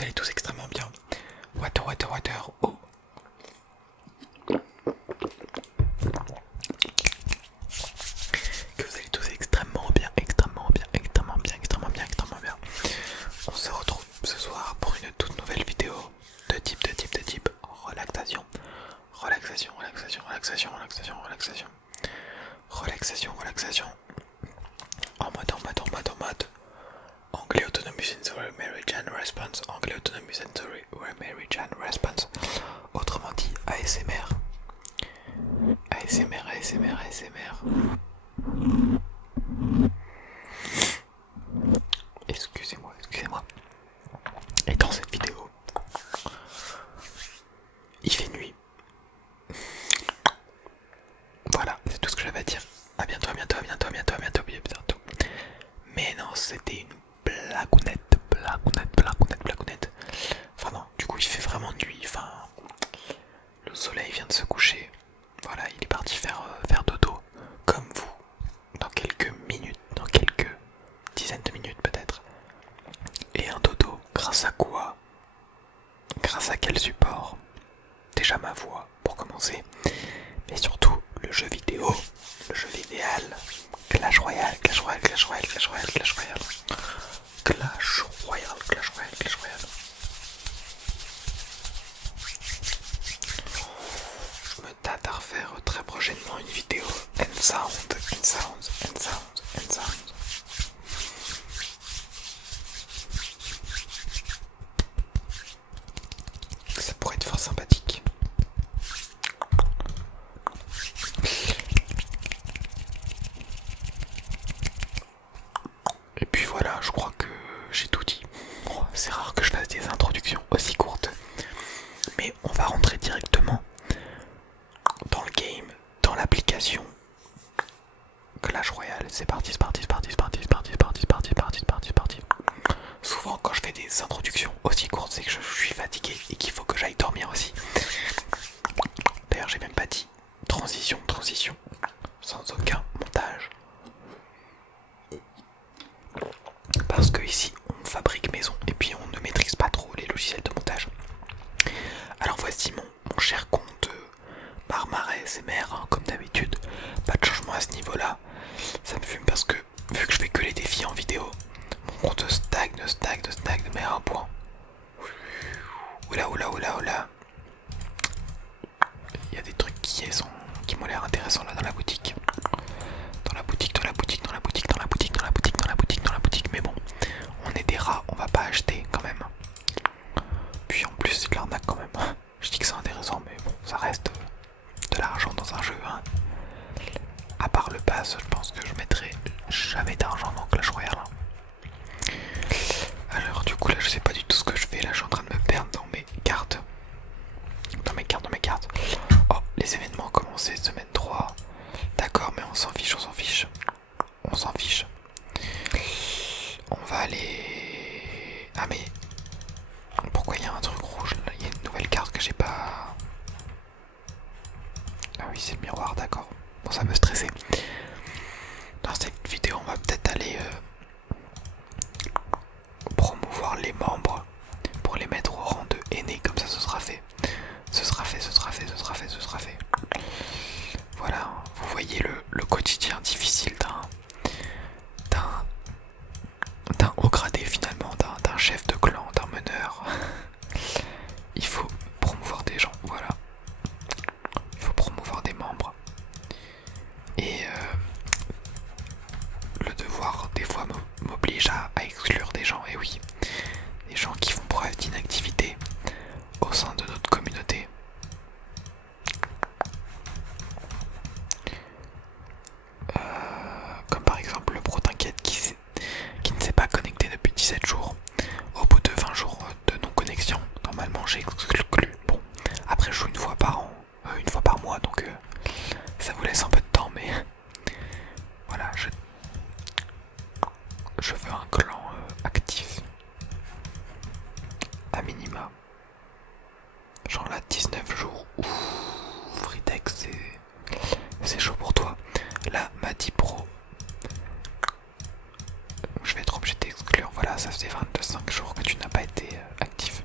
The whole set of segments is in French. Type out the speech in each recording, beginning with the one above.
vous allez tous extrêmement bien. Water, oh. Que vous allez tous extrêmement bien. On se retrouve ce soir pour une toute nouvelle vidéo de type relaxation. Relaxation. En mode. Anglais Autonomous Sensory Meridian Response. Autrement dit, ASMR. Excusez-moi. Et dans cette vidéo, il fait nuit. Voilà, c'est tout ce que j'avais à dire. À bientôt. Mais non, c'était une blagounette. Enfin non, du coup il fait vraiment nuit. Enfin, le soleil vient de se coucher. Voilà, il est parti faire dodo, comme vous, dans quelques minutes, dans quelques dizaines de minutes peut-être. Et un dodo, grâce à quoi? Grâce à quel support? Déjà ma voix, pour commencer. Mais surtout, le jeu vidéo, le jeu idéal. Clash Royale. Je me tâte à refaire très prochainement une vidéo and sounds. Ça pourrait être fort sympathique. Et puis voilà, je crois que j'ai tout dit. Bon, c'est rare que je fasse des introductions aussi courtes. Mais on va rentrer directement dans le game, dans l'application Clash Royale. C'est parti. Souvent quand je fais des introductions aussi courtes, c'est que je suis fatigué et qu'il faut que j'aille dormir aussi. D'ailleurs j'ai même pas dit transition, sans aucun montage. Parce que ici on fabrique maison et puis on ne maîtrise pas trop les logiciels de montage. Alors voici mon cher compte Marmaret SMR, hein, comme d'habitude. Pas de changement à ce niveau là. Ça me fume parce que vu que je fais que les défis en vidéo, mon compte stagne mais à un point. Oula. Il y a des trucs qui m'ont l'air intéressants là dans la boutique. Mais bon, on est des rats, on va pas acheter quand même. Puis en plus c'est de l'arnaque quand même. Je dis que c'est intéressant mais bon, ça reste de l'argent dans un jeu, hein. À part le pass, je pense que je mettrai jamais d'argent dans Clash Royale. Alors du coup là je sais pas du tout ce que je fais. Là je suis en train de me perdre dans mes cartes. Oh, les événements ont commencé semaine 3. D'accord, mais on s'en fiche. On va aller... Ah mais... Pourquoi il y a un truc rouge là? Il y a une nouvelle carte que j'ai pas... Ah oui, c'est le miroir, d'accord. Bon, ça me stressait. Dans cette vidéo, on va peut-être aller promouvoir les membres pour les mettre au rang de aînés, comme ça ce sera fait. Voilà, vous voyez le quotidien difficile d'un haut gradé finalement, d'un chef de clan, d'un meneur. Il faut promouvoir des gens, voilà. Il faut promouvoir des membres. Et le devoir des fois m'oblige à exclure des gens, et oui. Des gens qui font preuve d'inactivité au sein de notre communauté. Comme par exemple le pro t'inquiète qui ne s'est pas connecté depuis 17 jours. Au bout de 20 jours de non-connexion, normalement j'ai exclu. Bon, après je joue une fois par an, une fois par mois, donc ça vous laisse un peu de temps, mais voilà, je veux un clan actif. À minima. Genre là, 19 jours. Ouh, Fritex, c'est chaud pour toi. Là, Mati Pro. Je vais être obligé d'exclure. Voilà, ça faisait 25 jours que tu n'as pas été actif.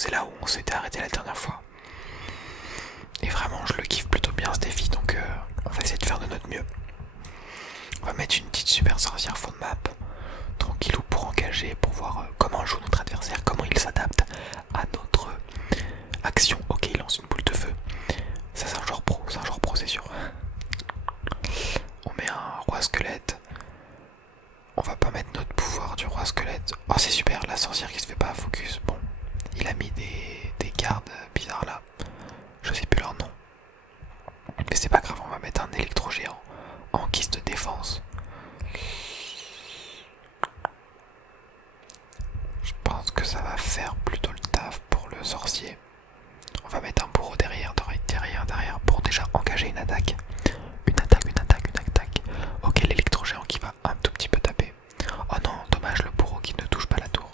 c'est là où on s'était arrêté la dernière fois. Et vraiment, je le kiffe plutôt bien ce défi, donc on va essayer de faire de notre mieux. On va mettre une petite super sorcière fond de map, tranquillou pour engager, pour voir comment joue notre adversaire, comment il s'adapte à notre action. Ok, il lance une boule de feu. Ça c'est un joueur pro, c'est sûr. On met un roi squelette. On va pas mettre notre pouvoir du roi squelette. Oh c'est super, la sorcière qui se fait pas focus. Bon, il a mis des gardes bizarres là. Je sais plus leur nom. Mais c'est pas grave, on va mettre un électro géant en guise de défense. Je pense que ça va faire plutôt le taf pour le sorcier. On va mettre un bourreau derrière pour déjà engager une attaque. Une attaque. Ok, l'électro géant qui va un tout petit peu taper. Oh non, dommage, le bourreau qui ne touche pas la tour.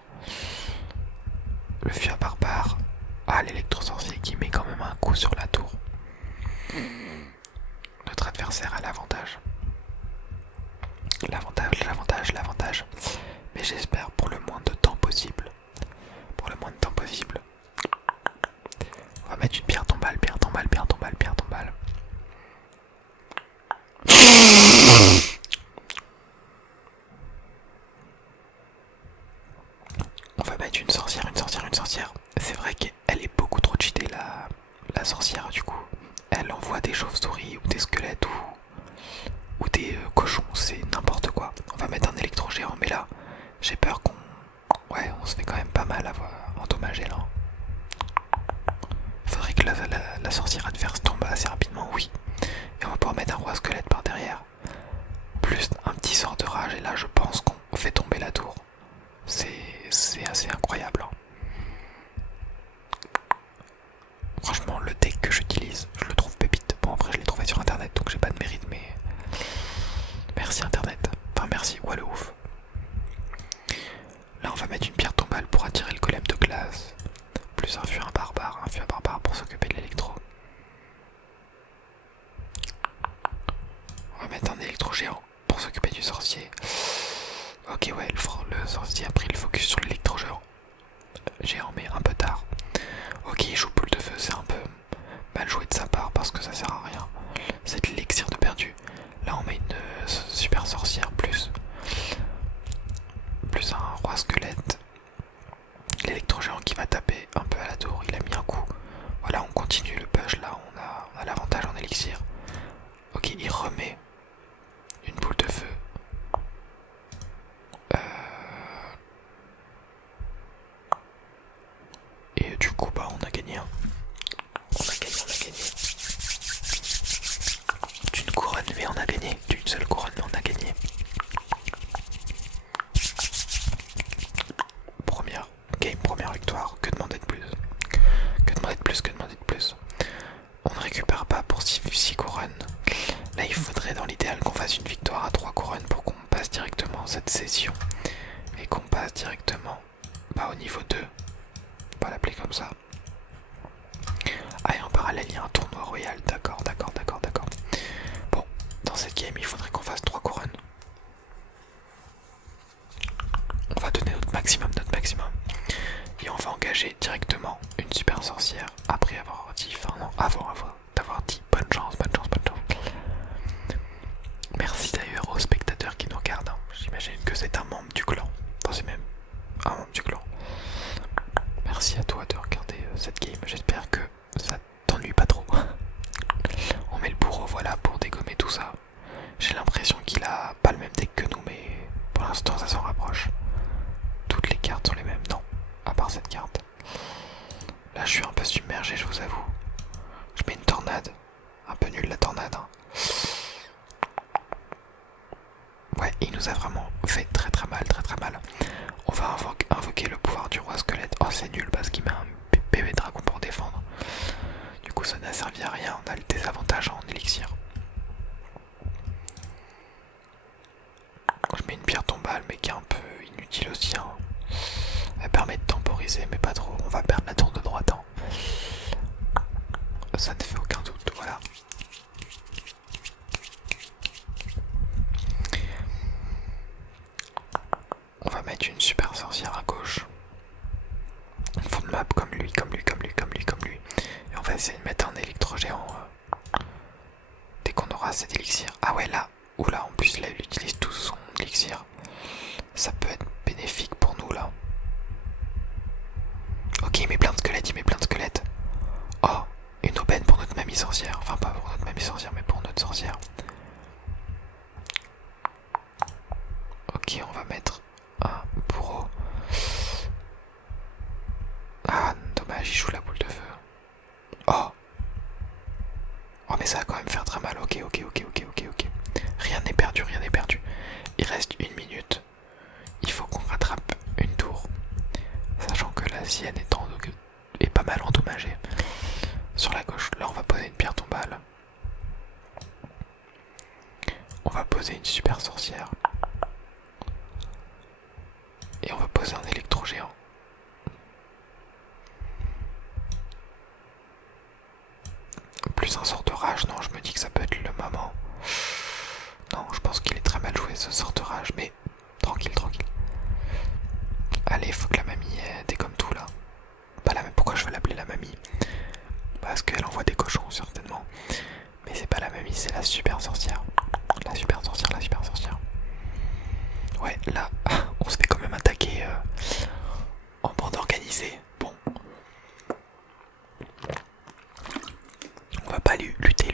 Le fier barbare. Ah, l'électro sorcier qui met quand même un coup sur la tour. Notre adversaire a l'avantage. L'avantage. Mais j'espère pour le moins de temps possible. On va mettre une pierre tombale. On va mettre une sorcière. C'est vrai qu'elle est beaucoup trop cheatée la sorcière du coup. Elle envoie des chauves-souris ou des squelettes ou des cochons, c'est n'importe quoi. On va mettre un électro géant, mais là, j'ai peur qu'on... Ouais, on se fait quand même pas mal avoir endommagé là. Faudrait que la sorcière adverse tombe assez rapidement, oui. Et on va pouvoir mettre un roi squelette par derrière. Plus un petit sort de rage, et là je pense qu'on fait tomber la tour. C'est assez incroyable. Hein. Franchement, le deck que j'utilise, je le trouve pépite. Bon, après, je l'ai trouvé sur internet, donc j'ai pas de mérite, mais... Merci internet. Enfin, merci, ouais, le ouf. Là, on va mettre une pierre tombale pour attirer le golem de glace. Plus un furin barbare pour s'occuper de l'électro. On va mettre un électro géant pour s'occuper du sorcier. Ok, ouais, le sorcier a pris le focus sur l'électro géant, mais un peu tard. Ok, il joue boule de feu, c'est un peu mal joué de sa part parce que ça sert à rien. C'est de l'élixir de perdu. Là, on met une super sorcière plus un roi squelette. L'électro géant qui va taper un peu à la tour, il a mis un coup. Voilà, on continue le push, là on a l'avantage en élixir. Ok, il remet une boule de feu. Et du coup, bah on a gagné. On a gagné. D'une couronne, mais on a gagné. D'une seule couronne, mais on a gagné. Première victoire. Que demander de plus? On ne récupère pas pour 6 couronnes. Là, il faudrait dans l'idéal qu'on fasse une victoire à 3 couronnes pour qu'on passe directement cette session. Et qu'on passe directement au niveau 2. On va l'appeler comme ça. Ah, et en parallèle, il y a un tournoi royal. D'accord. Bon, dans cette game, il faudrait qu'on fasse 3 couronnes. On va donner notre maximum. Et on va engager directement une super sorcière après avoir dit, d'avoir dit bonne chance. Merci d'ailleurs aux spectateurs qui nous regardent. Hein. J'imagine que c'est un membre du clan. Enfin, c'est même un membre du clan. Merci à toi de regarder cette game. J'espère que ça t'ennuie pas trop. On met le bourreau, voilà, pour dégommer tout ça. J'ai l'impression qu'il a pas le même deck que nous, mais pour l'instant ça s'en rapproche. Toutes les cartes sont les mêmes, non, à part cette carte. Là je suis un peu submergé, je vous avoue. Je mets une tornade. Un peu nul la tornade. Hein. Ouais, il nous a vraiment fait très mal. On va invoquer le pouvoir du roi squelette. Oh c'est nul parce qu'il met un bébé dragon pour défendre. Du coup ça n'a servi à rien, on a le désavantage en élixir. Je mets une pierre tombale mais qui est un peu inutile aussi. Hein. Elle permet de temporiser mais pas trop. On va perdre la tour de droite. Hein. Ça ne fait aucun doute, voilà. On va mettre une super sorcière à gauche. Fond de map comme lui. Et on va essayer de mettre un électro-géant dès qu'on aura cet élixir. Ah ouais, là, oula, en plus là il utilise tout son élixir. Ça peut être bénéfique pour nous là. Ok, il met plein de squelettes, Oh, une aubaine pour notre mamie sorcière. Enfin, pas pour notre mamie sorcière, mais pour notre sorcière. Ok, on va mettre un bourreau. Ah, dommage, il joue la boule de feu. Oh. Oh, mais ça va quand même faire très mal. Ok. Rien n'est perdu. Il reste 1 minute. Il faut qu'on rattrape une tour. Sachant que la sienne est pas mal endommagée. Sur la gauche, là on va poser une pierre tombale. On va poser une super sorcière. Et on va poser un électro-géant. Plus un sort de rage, non, je me dis que ça peut être le moment. Non, je pense qu'il est très mal joué ce sort de rage, mais tranquille. Allez, faut que la mamie dégomme tout là. Pas la même. Pourquoi je veux l'appeler la mamie? Parce qu'elle envoie des cochons certainement. Mais c'est pas la mamie, c'est la super sorcière. La super sorcière. Ouais, là, on se fait quand même attaquer en bande organisée. Bon. On va pas lutter.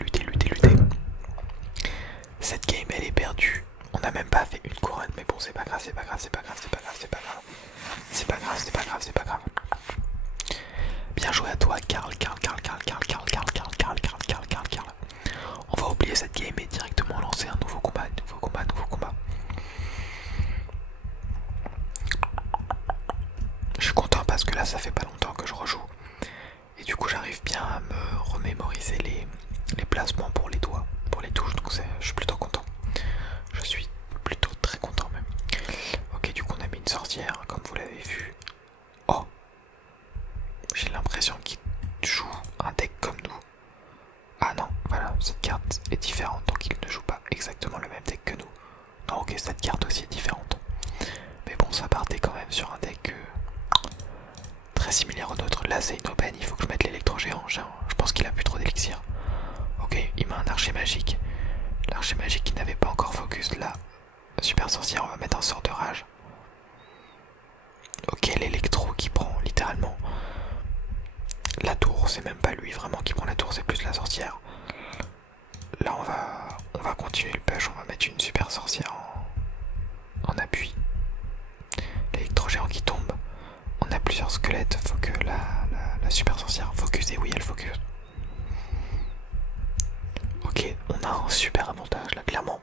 Cette game elle est perdue. On n'a même pas fait une couronne, mais bon, c'est pas grave. Bien joué à toi, Karl. On va oublier cette game et directement lancer un nouveau combat. Je suis content parce que là, ça fait pas longtemps que je rejoue. Et du coup, j'arrive bien à me remémoriser les placements pour les doigts, pour les touches. Donc je suis plutôt content. Je suis plutôt très content même. Ok, du coup, on a mis une sorcière, comme vous l'avez vu. Oh, j'ai l'impression qu'il joue un deck comme nous. Ah non, voilà, cette carte est différente, donc il ne joue pas exactement le même deck que nous. Non, ok, cette carte aussi est différente. Mais bon, ça partait quand même sur un deck très similaire au nôtre. Là, c'est une aubaine, il faut que je mette l'électro-géant. Je pense qu'il a plus trop d'élixir. Ok, il met un archer magique. L'archer magique qui n'avait pas encore focus. Là, super sorcière, on va mettre un sort de rage. Ok, l'électro qui prend littéralement la tour, c'est même pas lui vraiment qui prend la tour, c'est plus la sorcière. Là on va continuer le push, on va mettre une super sorcière en appui. L'électro-géant qui tombe. On a plusieurs squelettes, faut que la super sorcière focus, et oui elle focus. Ok, on a un super avantage là, clairement.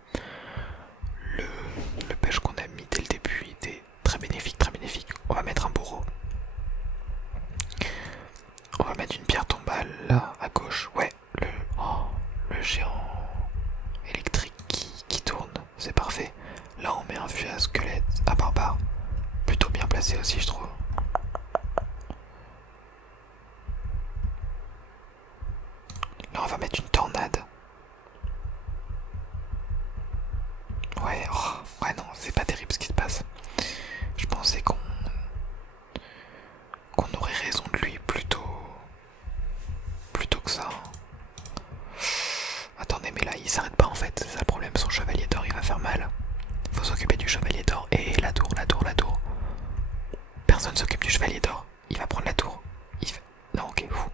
Le push qu'on a mis dès le début était très bénéfique. On va mettre un bourreau. On va mettre une pierre tombale là à gauche. Ouais, le géant électrique qui tourne, c'est parfait. Là on met un fût à squelette, à barbare. Plutôt bien placé aussi je trouve. Là on va mettre une tornade. Ouais, ouais non, c'est pas terrible ce qui se passe. Je pensais qu'on aurait raison de lui plutôt que ça. Attendez, mais là il s'arrête pas en fait, c'est ça le problème, son chevalier d'or il va faire mal. Faut s'occuper du chevalier d'or et la tour. Personne s'occupe du chevalier d'or, il va prendre la tour. Non, ok, fou.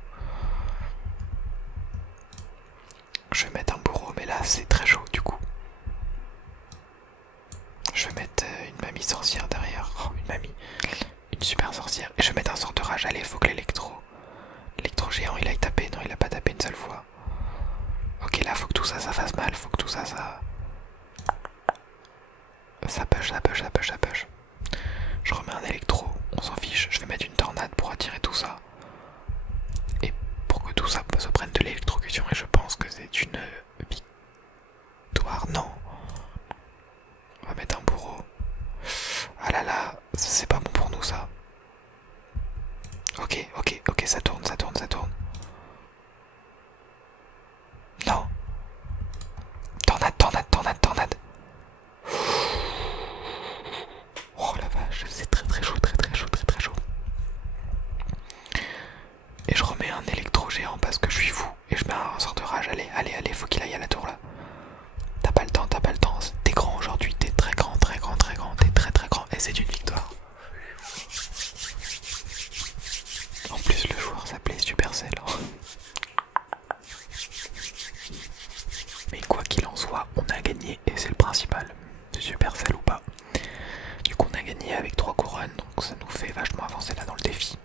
Je vais mettre un bourreau, mais là c'est très chaud du coup. Je vais mettre une mamie sorcière derrière. Oh, une mamie. Une super sorcière. Et je vais mettre un sort de rage. Allez, faut que l'électro-géant il aille taper. Non, il a pas tapé une seule fois. Ok, là faut que tout ça fasse mal. Faut que tout ça push. Je remets un électro. On s'en fiche. Je vais mettre une tornade pour attirer tout ça. Et pour que tout ça se prenne de l'électrocution. Et je pense que c'est une victoire. Non. On va mettre un bourreau. Ah là là, c'est pas bon pour nous ça. Ok, ça tourne. Non. Tornade. Oh la vache, c'est très chaud. Et je remets un électro géant parce que je suis fou. Et je mets un sort de rage. Allez, allez, allez, faut qu'il aille à la tour là. T'as pas le temps, t'as pas le temps. T'es grand aujourd'hui, t'es très grand, très grand, très grand. T'es très très grand. Et c'est une victoire. En plus, le joueur s'appelait Supercell. Mais quoi qu'il en soit, on a gagné et c'est le principal. Supercell ou pas. Du coup, on a gagné avec 3 couronnes. Donc ça nous fait vachement avancer là dans le défi.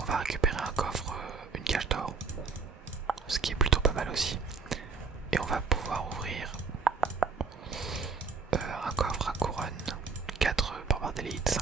On va récupérer un coffre, une cage d'or. Ce qui est plutôt pas mal aussi. Et on va pouvoir ouvrir un coffre à couronne, 4 barbares d'élite,